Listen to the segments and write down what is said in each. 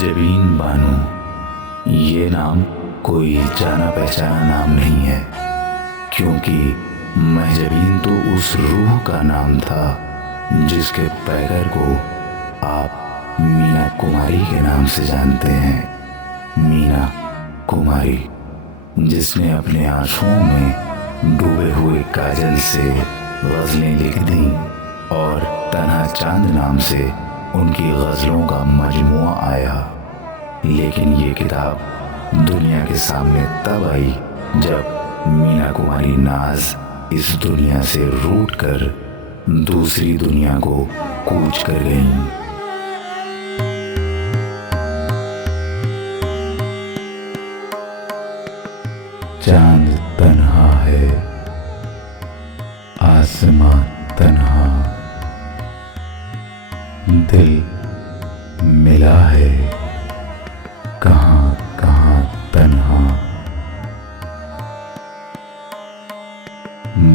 महजबीन बानो ये नाम कोई जाना पहचाना नाम नहीं है, क्योंकि महजबीन तो उस रूह का नाम था जिसके पैगर को आप मीना कुमारी के नाम से जानते हैं। मीना कुमारी, जिसने अपने आंसुओं में डूबे हुए काजल से गज़लें लिख दी और तन्हा चांद नाम से उनकी गज़लों का मजमुआ आया। लेकिन ये किताब दुनिया के सामने तब आई जब मीना कुमारी नाज इस दुनिया से रूठ कर दूसरी दुनिया को कूच कर गईं। चांद तन्हा है, आसमां तन्हा, दिल मिला है कहाँ कहाँ तन्हा।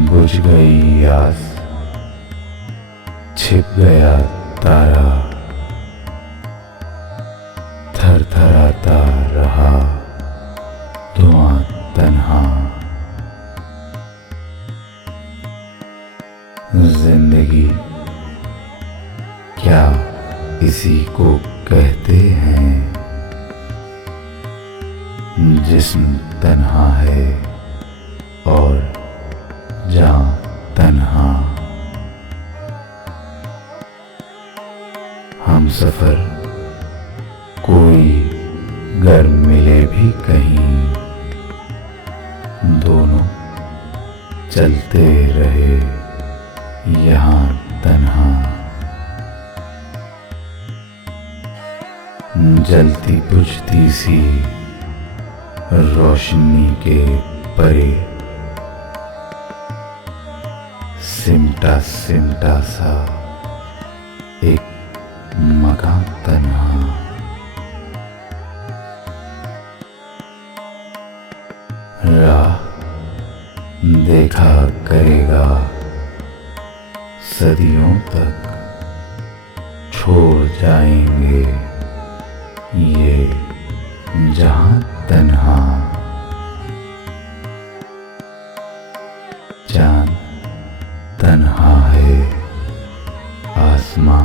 बुझ गई आस, छिप गया तारा, थरथराता रहा धुआं तन्हा। जिंदगी क्या इसी को कहते हैं, जिस्म तन्हा है और जान तन्हा। हम सफर कोई गर मिले भी कहीं, दोनों चलते रहे यहाँ तन्हा। जलती बुझती सी रोशनी के परे, सिमटा सिमटा सा एक मकान तन्हा। राह देखा करेगा सदियों तक, छोड़ जाएंगे ये जहां तन्हा। चांद तन्हा है, आसमां